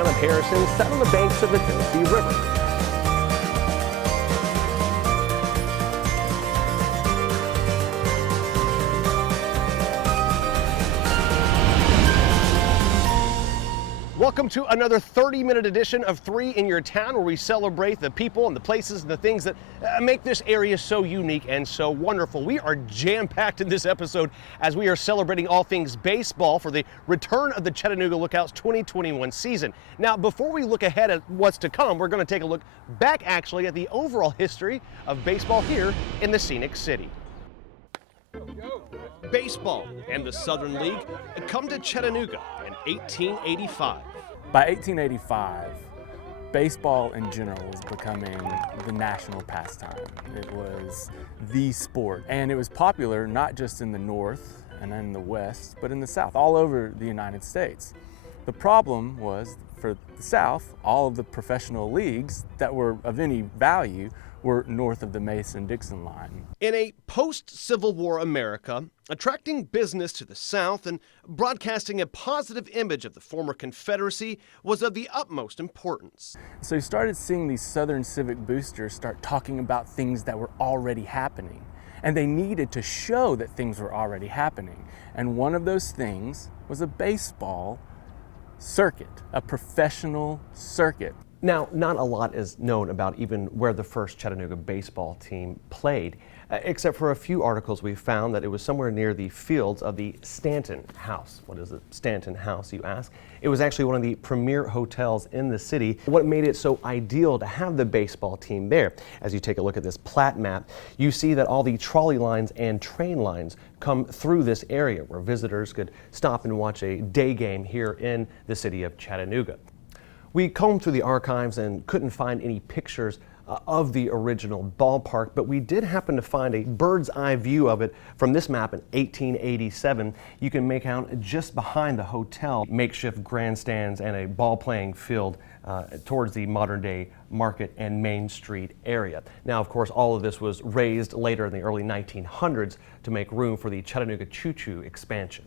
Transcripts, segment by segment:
town of Harrison sat on the banks of the Tennessee River. Welcome to another 30-minute edition of 3 in Your Town, where we celebrate the people and the places and the things that make this area so unique and so wonderful. We are jam-packed in this episode as we are celebrating all things baseball for the return of the Chattanooga Lookouts 2021 season. Now, before we look ahead at what's to come, we're going to take a look back actually at the overall history of baseball here in the scenic city. Baseball and the Southern League come to Chattanooga in 1885. By 1885, baseball in general was becoming the national pastime. It was the sport, and it was popular not just in the North and in the West, but in the South, all over the United States. The problem was, for the South, all of the professional leagues that were of any value were north of the Mason-Dixon line. In a post-Civil War America, attracting business to the South and broadcasting a positive image of the former Confederacy was of the utmost importance. So you started seeing these Southern civic boosters start talking about things that were already happening, and they needed to show that things were already happening. And one of those things was a baseball circuit, a professional circuit. Now, not a lot is known about even where the first Chattanooga baseball team played, except for a few articles we found that it was somewhere near the fields of the Stanton House. What is the Stanton House, you ask? It was actually one of the premier hotels in the city. What made it so ideal to have the baseball team there? As you take a look at this plat map, you see that all the trolley lines and train lines come through this area where visitors could stop and watch a day game here in the city of Chattanooga. We combed through the archives and couldn't find any pictures of the original ballpark, but we did happen to find a bird's eye view of it from this map in 1887. You can make out just behind the hotel makeshift grandstands and a ball playing field towards the modern day Market and Main Street area. Now, of course, all of this was raised later in the early 1900s to make room for the Chattanooga Choo-Choo expansion.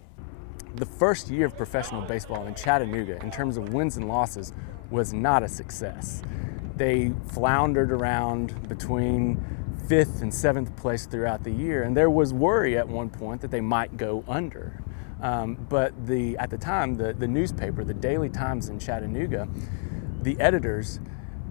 The first year of professional baseball in Chattanooga, in terms of wins and losses, was not a success. They floundered around between 5th and 7th place throughout the year, and there was worry at one point that they might go under. But at the time, the newspaper, the Daily Times in Chattanooga, the editors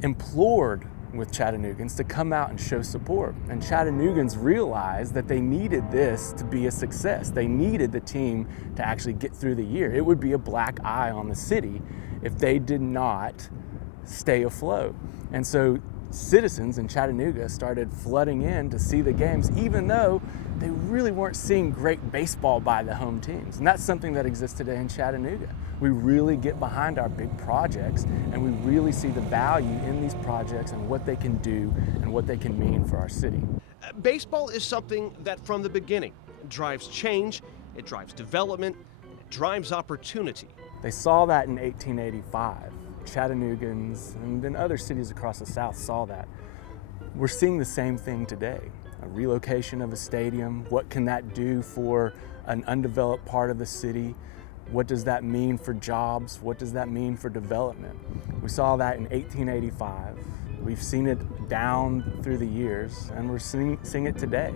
implored with Chattanoogans to come out and show support. And Chattanoogans realized that they needed this to be a success. They needed the team to actually get through the year. It would be a black eye on the city if they did not stay afloat. And so citizens in Chattanooga started flooding in to see the games, even though they really weren't seeing great baseball by the home teams. And that's something that exists today in Chattanooga. We really get behind our big projects, and we really see the value in these projects and what they can do and what they can mean for our city. Baseball is something that from the beginning drives change, it drives development, it drives opportunity. They saw that in 1885. Chattanoogans and then other cities across the South saw that. We're seeing the same thing today. A relocation of a stadium, what can that do for an undeveloped part of the city? What does that mean for jobs? What does that mean for development? We saw that in 1885. We've seen it down through the years, and we're seeing it today.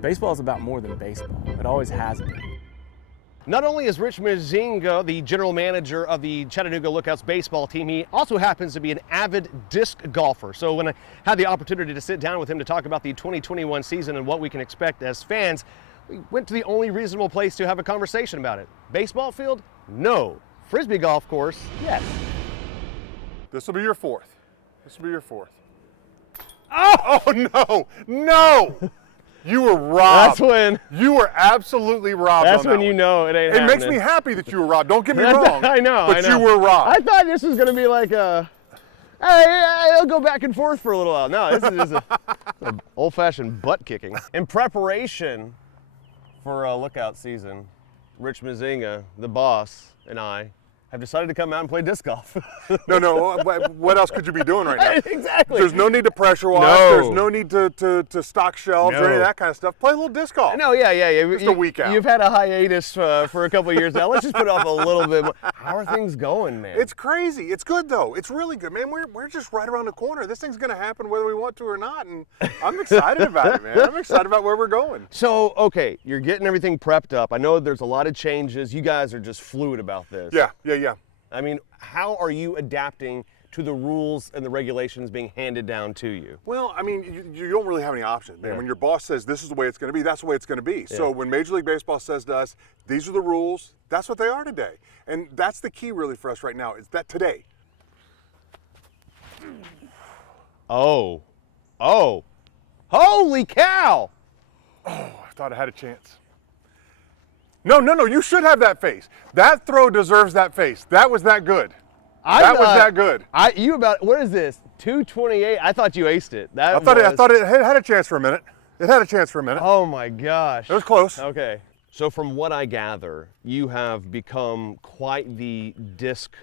Baseball is about more than baseball. It always has been. Not only is Rich Muzinga the general manager of the Chattanooga Lookouts baseball team, he also happens to be an avid disc golfer. So when I had the opportunity to sit down with him to talk about the 2021 season and what we can expect as fans, we went to the only reasonable place to have a conversation about it. Baseball field? No. Frisbee golf course? Yes. This will be your fourth. This will be your fourth. Oh no! No! You were robbed. That's when. You were absolutely robbed. That's on that when you one. know it ain't It happening. makes me happy that you were robbed. Don't get me wrong. I know. But you were robbed. I thought this was going to be like a, hey, I'll go back and forth for a little while. No, this is just a old-fashioned butt kicking. In preparation for a lookout season, Rich Muzinga, the boss, and I have decided to come out and play disc golf. No. What else could you be doing right now? Exactly. There's no need to pressure wash. No. There's no need to stock shelves or any of that kind of stuff. Play a little disc golf. No, yeah. Just a week out. You've had a hiatus for a couple of years now. Let's just put off a little bit more. How are things going, man? It's crazy. It's good though. It's really good, man. We're just right around the corner. This thing's gonna happen whether we want to or not, and I'm excited about it, man. I'm excited about where we're going. So, okay, you're getting everything prepped up. I know there's a lot of changes. You guys are just fluid about this. Yeah. I mean, how are you adapting to the rules and the regulations being handed down to you? Well, I mean, you don't really have any options, man. Yeah. When your boss says this is the way it's going to be, that's the way it's going to be. Yeah. So when Major League Baseball says to us, these are the rules, that's what they are today. And that's the key really for us right now, is that today. Oh, holy cow! Oh, I thought I had a chance. No, you should have that face. That throw deserves that face. That was that good. That was that good. What is this? 228? I thought you aced it. I thought it had a chance for a minute. It had a chance for a minute. Oh my gosh. It was close. Okay. So from what I gather, you have become quite the disc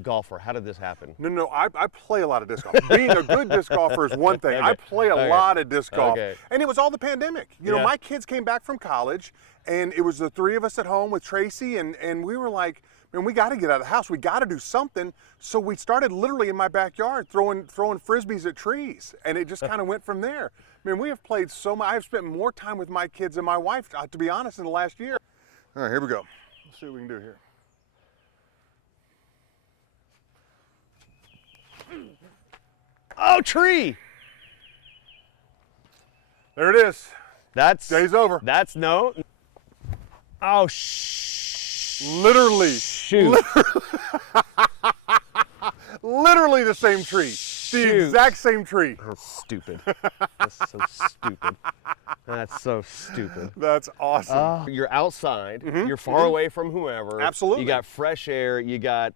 golfer. How did this happen? No, I play a lot of disc golf. Being a good disc golfer is one thing. Okay. I play a lot of disc golf. Okay. And it was all the pandemic. You know, Yeah. my kids came back from college, and it was the three of us at home with Tracy, and we were like, man, we got to get out of the house. We got to do something. So we started literally in my backyard throwing frisbees at trees, and it just kind of went from there. I mean, we have played so much. I've spent more time with my kids and my wife, to be honest, in the last year. All right, here we go. Let's see what we can do here. Oh, tree! There it is. That's Day's over. That's no. Oh, Literally. shoot. Literally the same tree. The Shoot. exact same tree. That's stupid. That's so stupid. That's so stupid. That's awesome. You're outside. You're far away from whoever. Absolutely. You got fresh air. You got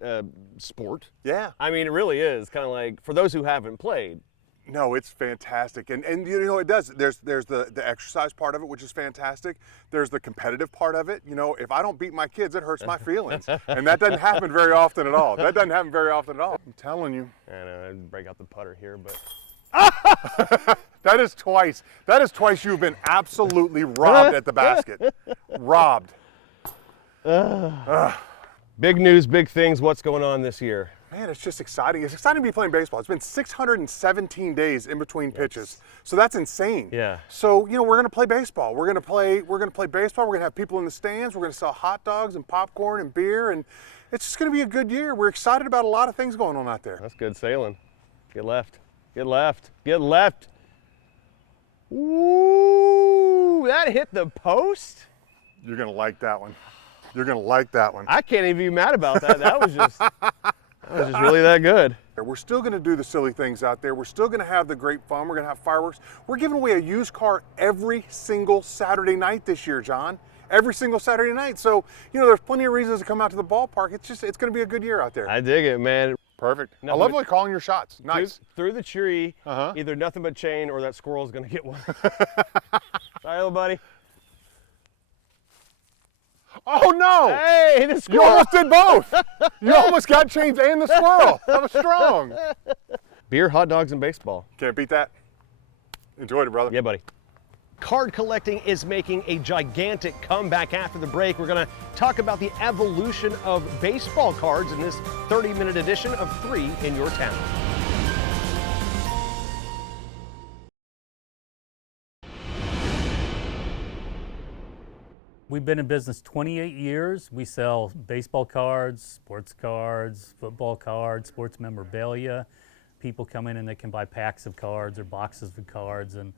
sport. Yeah. I mean, it really is kind of like, for those who haven't played. No, it's fantastic. And you know, it does. There's the exercise part of it, which is fantastic. There's the competitive part of it. You know, if I don't beat my kids, it hurts my feelings. And that doesn't happen very often at all. That doesn't happen very often at all. I'm telling you. I know, I'd break out the putter here, but. That is twice. That is twice you've been absolutely robbed at the basket. Robbed. Big news, big things. What's going on this year? Man, it's just exciting. It's exciting to be playing baseball. It's been 617 days in between pitches. So that's insane. Yeah. So, you know, we're going to play baseball. We're going to play baseball. We're going to have people in the stands. We're going to sell hot dogs and popcorn and beer, and it's just going to be a good year. We're excited about a lot of things going on out there. That's good sailing. Get left. Get left. Get left. Ooh, that hit the post. You're going to like that one. You're going to like that one. I can't even be mad about that. That was just really that good. We're still going to do the silly things out there. We're still going to have the great fun. We're going to have fireworks. We're giving away a used car every single Saturday night this year, John. Every single Saturday night. So, you know, there's plenty of reasons to come out to the ballpark. It's going to be a good year out there. I dig it, man. Perfect. No, I love calling your shots. Nice. Through the tree, either nothing but chain or that squirrel's going to get one. Sorry, little buddy. Oh, no. Hey, the You squirrel. almost did both. You almost got chains and the squirrel. That was strong. Beer, hot dogs, and baseball. Can't beat that. Enjoyed it, brother. Yeah, buddy. Card collecting is making a gigantic comeback after the break. We're going to talk about the evolution of baseball cards in this 30-minute edition of 3 in Your Town. We've been in business 28 years. We sell baseball cards, sports cards, football cards, sports memorabilia. People come in and they can buy packs of cards or boxes of cards and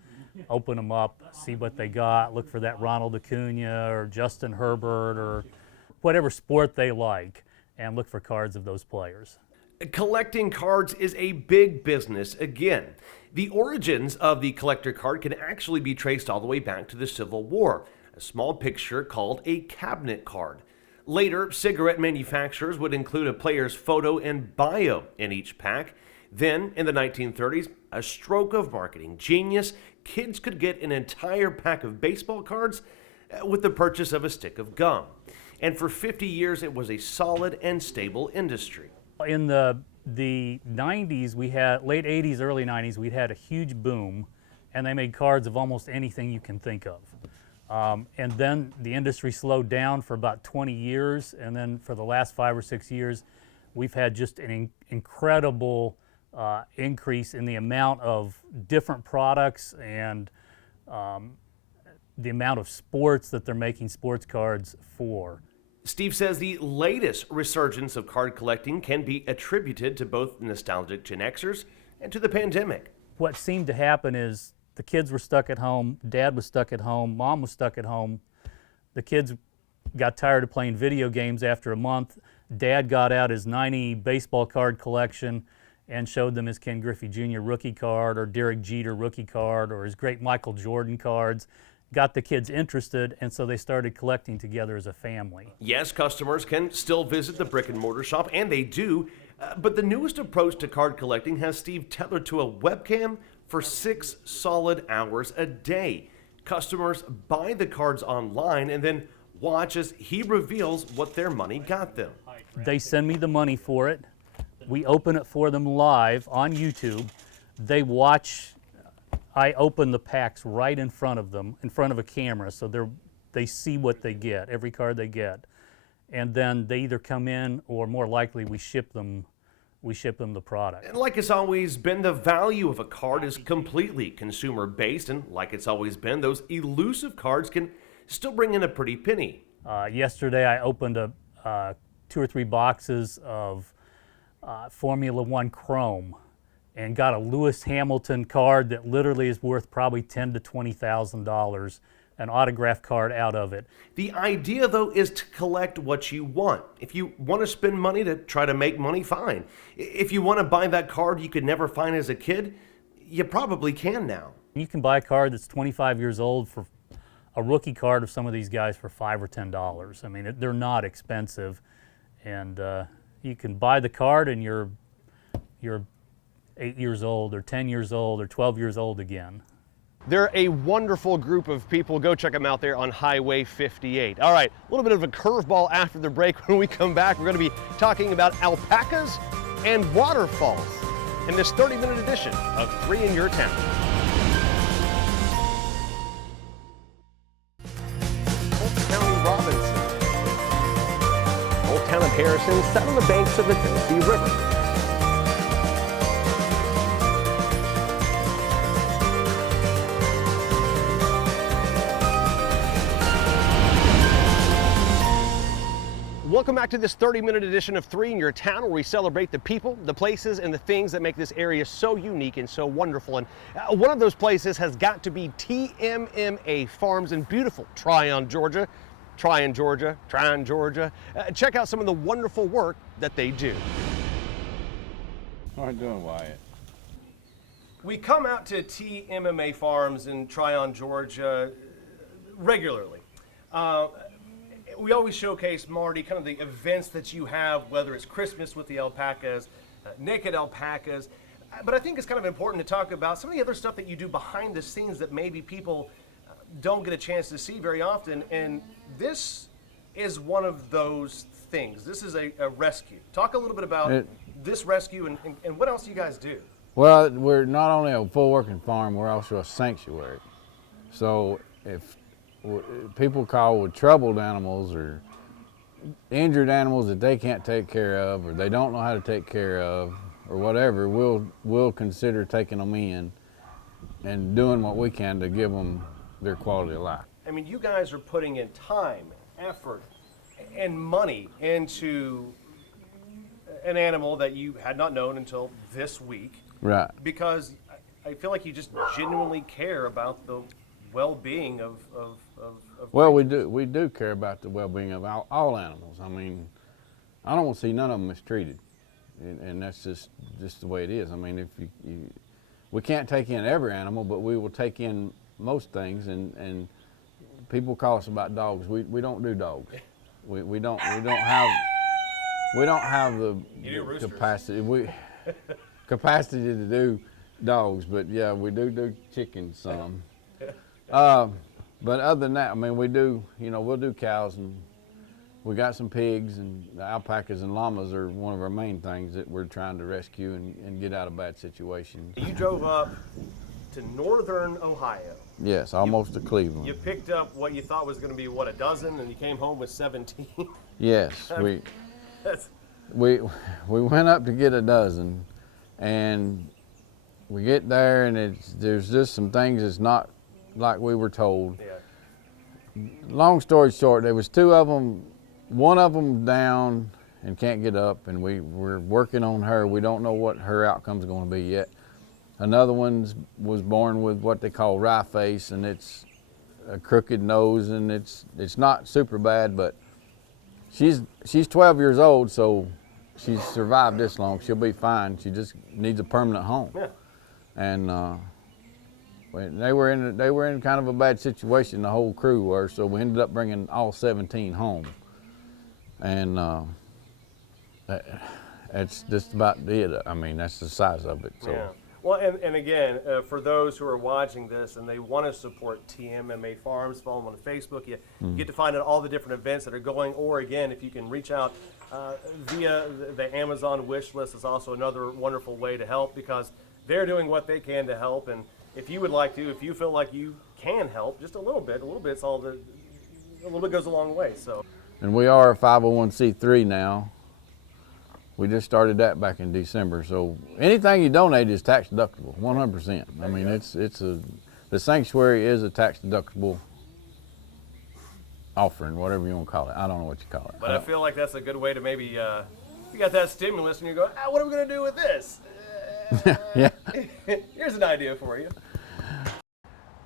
open them up, see what they got, look for that Ronald Acuna or Justin Herbert or whatever sport they like, and look for cards of those players. Collecting cards is a big business again. The origins of the collector card can actually be traced all the way back to the Civil War, a small picture called a cabinet card. Later, cigarette manufacturers would include a player's photo and bio in each pack. Then, in the 1930s, a stroke of marketing genius, kids could get an entire pack of baseball cards with the purchase of a stick of gum. and for 50 years it was a solid and stable industry. In the 90s, we had, late 80s, early 90s, we had a huge boom, and they made cards of almost anything you can think of. And then the industry slowed down for about 20 years, and then for the last 5 or 6 years, we've had just an incredible increase in the amount of different products and the amount of sports that they're making sports cards for. Steve says the latest resurgence of card collecting can be attributed to both nostalgic Gen Xers and to the pandemic. What seemed to happen is the kids were stuck at home, Dad was stuck at home, Mom was stuck at home. The kids got tired of playing video games after a month. Dad got out his 90 baseball card collection and showed them his Ken Griffey Jr. rookie card or Derek Jeter rookie card or his great Michael Jordan cards. Got the kids interested, and so they started collecting together as a family. Yes, customers can still visit the brick and mortar shop, and they do, but the newest approach to card collecting has Steve tethered to a webcam for 6 solid hours a day. Customers buy the cards online and then watch as he reveals what their money got them. They send me the money for it. We open it for them live on YouTube. They watch. I open the packs right in front of them, in front of a camera, so they see what they get, every card they get. And then they either come in, or more likely we ship them the product. And like it's always been, the value of a card is completely consumer based, and like it's always been, those elusive cards can still bring in a pretty penny. Yesterday I opened 2 or 3 boxes of Formula One Chrome and got a Lewis Hamilton card that literally is worth probably $10,000 to $20,000, an autographed card out of it. The idea, though, is to collect what you want. If you want to spend money to try to make money, fine. If you want to buy that card you could never find as a kid, you probably can now. You can buy a card that's 25 years old for a rookie card of some of these guys for $5 or $10. I mean, they're not expensive, and you can buy the card and you're 8 years old or 10 years old or 12 years old again. They're a wonderful group of people. Go check them out there on Highway 58. All right, a little bit of a curveball after the break. When we come back, we're going to be talking about alpacas and waterfalls in this 30-minute edition of 3 in Your Town. Old Town of Robinson. Old Town of Harrison, set on the banks of the Tennessee River. Welcome back to this 30-minute edition of 3 in Your Town, where we celebrate the people, the places, and the things that make this area so unique and so wonderful. And one of those places has got to be Tmma Farms in beautiful Tryon, Georgia. Tryon, Georgia. Check out some of the wonderful work that they do. How are you doing, Wyatt? We come out to Tmma Farms in Tryon, Georgia regularly. We always showcase, Marty, kind of the events that you have, whether it's Christmas with the alpacas, naked alpacas, but I think it's kind of important to talk about some of the other stuff that you do behind the scenes that maybe people don't get a chance to see very often, and this is one of those things. This is a rescue. Talk a little bit about this rescue and what else you guys do. Well, we're not only a full working farm, we're also a sanctuary. So if people call with troubled animals or injured animals that they can't take care of or they don't know how to take care of or whatever, we'll consider taking them in and doing what we can to give them their quality of life. I mean, you guys are putting in time, effort, and money into an animal that you had not known until this week. Right. Because I feel like you just genuinely care about the well-being of Well, we do care about the well-being of all animals. I mean, I don't want to see none of them mistreated, and that's just the way it is. I mean, if we can't take in every animal, but we will take in most things. And people call us about dogs. We don't do dogs. We don't have the capacity to do dogs. But yeah, we do chickens some. But other than that, I mean, we do, we'll do cows we got some pigs, and the alpacas and llamas are one of our main things that we're trying to rescue and get out of bad situations. You drove up to northern Ohio. Yes, almost to Cleveland. You picked up what you thought was going to be, what, a dozen, and you came home with 17? Yes, That's, we went up to get a dozen, and we get there, and there's just some things that's not like we were told. yeah. Long story short, there was two of them. One of them down and can't get up, and we're working on her. We don't know what her outcome's going to be yet. Another one was born with what they call rye face, and it's a crooked nose, and it's not super bad, but she's 12 years old, so she's survived this long. She'll be fine. She just needs a permanent home. Yeah. And they were in kind of a bad situation. The whole crew were, so we ended up bringing all 17 home, and that's just about it. I mean, that's the size of it. So. Yeah. Well, and again, for those who are watching this and they want to support Tmma Farms, follow them on Facebook. You get to find out all the different events that are going. Or again, if you can reach out via the Amazon wish list, is also another wonderful way to help, because they're doing what they can to help. And if you would like to, if you feel like you can help, just a little bit's all a little bit goes a long way. So. And we are a 501c3 now. We just started that back in December, so anything you donate is tax deductible, 100%. I mean, the sanctuary is a tax deductible offering, whatever you want to call it. I don't know what you call it. But I feel like that's a good way to maybe, you got that stimulus and you're going, what are we going to do with this? Yeah. Here's an idea for you.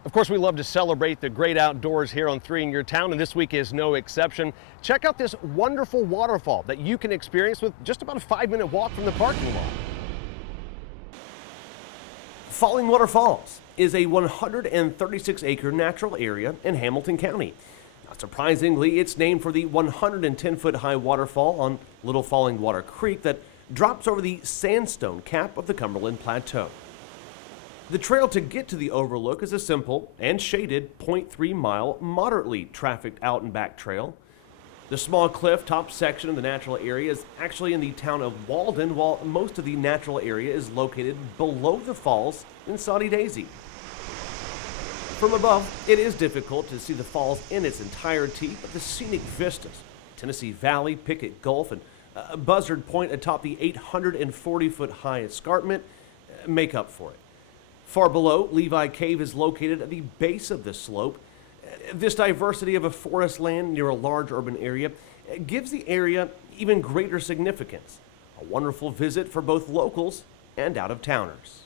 Of course, we love to celebrate the great outdoors here on 3 in Your Town, and this week is no exception. Check out this wonderful waterfall that you can experience with just about a 5-minute walk from the parking lot. Falling Waterfalls is a 136-acre natural area in Hamilton County. Not surprisingly, it's named for the 110-foot-high waterfall on Little Falling Water Creek that drops over the sandstone cap of the Cumberland Plateau. The trail to get to the overlook is a simple and shaded 0.3-mile, moderately trafficked out and back trail. The small cliff top section of the natural area is actually in the town of Walden, while most of the natural area is located below the falls in Soddy Daisy. From above, it is difficult to see the falls in its entirety, but the scenic vistas, Tennessee Valley, Pickett Gulf, and Buzzard Point atop the 840-foot-high escarpment make up for it. Far below, Levi Cave is located at the base of the slope. This diversity of a forest land near a large urban area gives the area even greater significance. A wonderful visit for both locals and out-of-towners.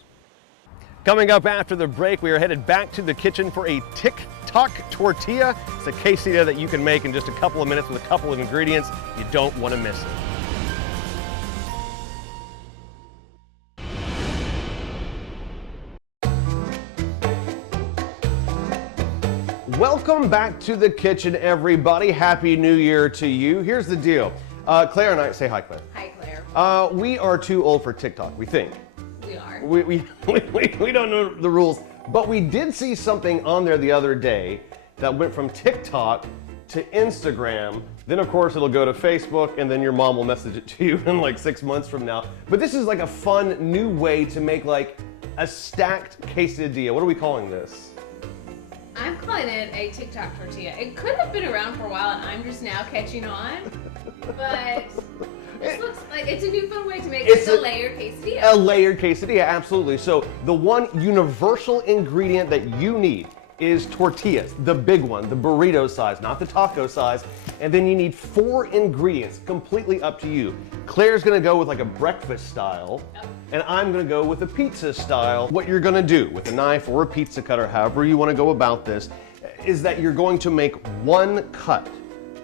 Coming up after the break, we are headed back to the kitchen for a TikTok tortilla. It's a quesadilla that you can make in just a couple of minutes with a couple of ingredients. You don't want to miss it. Welcome back to the kitchen, everybody. Happy New Year to you. Here's the deal. Claire and I, say hi, Claire. Hi, Claire. We are too old for TikTok, we think. We are. We don't know the rules, but we did see something on there the other day that went from TikTok to Instagram. Then, of course, it'll go to Facebook, and then your mom will message it to you in like 6 months from now. But this is like a fun new way to make like a stacked quesadilla. What are we calling this? I'm calling it a TikTok tortilla. It could have been around for a while and I'm just now catching on, but this looks like it's a new fun way to make it a layered quesadilla. A layered quesadilla, absolutely. So the one universal ingredient that you need is tortillas, the big one, the burrito size, not the taco size. And then you need 4 ingredients, completely up to you. Claire's gonna go with like a breakfast style, and I'm gonna go with a pizza style. What you're gonna do with a knife or a pizza cutter, however you wanna go about this, is that you're going to make 1 cut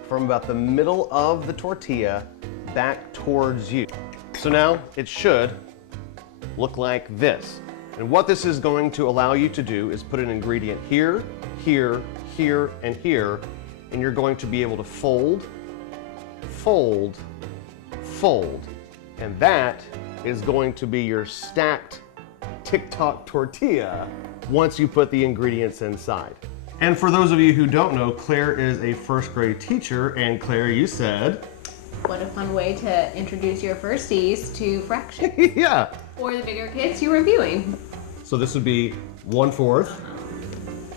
from about the middle of the tortilla back towards you. So now it should look like this. And what this is going to allow you to do is put an ingredient here, here, here, and here, and you're going to be able to fold, fold, fold. And that is going to be your stacked TikTok tortilla once you put the ingredients inside. And for those of you who don't know, Claire is a first grade teacher, and Claire, you said... What a fun way to introduce your firsties to fractions. Yeah. Or the bigger kids you're reviewing. So this would be 1/4.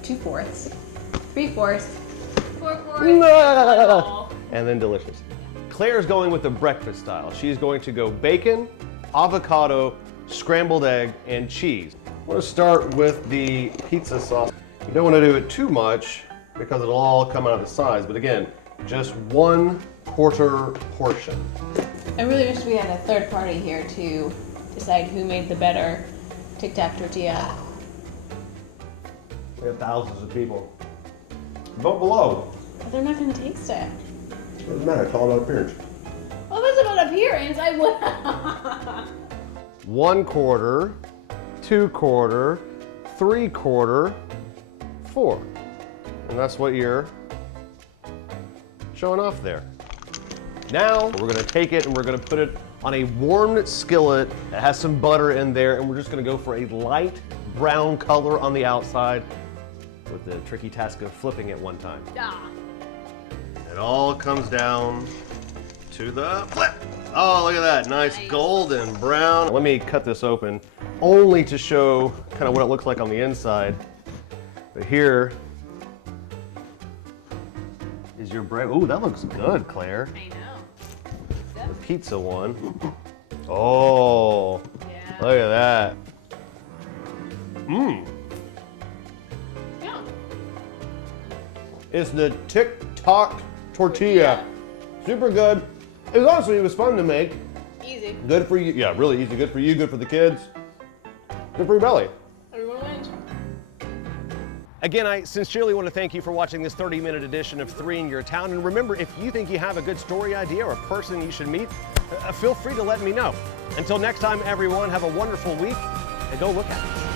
2/4, 3/4, 4/4, No. And then delicious. Claire's going with the breakfast style. She's going to go bacon, avocado, scrambled egg, and cheese. I'm going to start with the pizza sauce. You don't want to do it too much because it'll all come out of the sides, but again, just 1/4 portion. I really wish we had a third party here to decide who made the better Tic Tac tortilla. We have thousands of people. Vote below. But they're not going to taste it. It doesn't matter, it's all about appearance. Well, if it's about appearance, I would. 1/4, 2/4, 3/4, 4. And that's what you're showing off there. Now we're gonna take it and we're gonna put it on a warmed skillet that has some butter in there, and we're just gonna go for a light brown color on the outside with the tricky task of flipping it one time. It all comes down to the flip. Oh, look at that, nice golden brown. Let me cut this open only to show kind of what it looks like on the inside. But here is your bread. Ooh, that looks good, Claire. I know. The pizza one. Oh, Yeah. look at that. Mmm. Yeah. It's the Tic-Tac tortilla. Super good. It was fun to make. Easy. Good for you. Yeah, really easy. Good for you, good for the kids. Good for your belly. Everyone wins. Again, I sincerely want to thank you for watching this 30-minute edition of 3 in Your Town. And remember, if you think you have a good story idea or a person you should meet, feel free to let me know. Until next time, everyone, have a wonderful week and go look at it.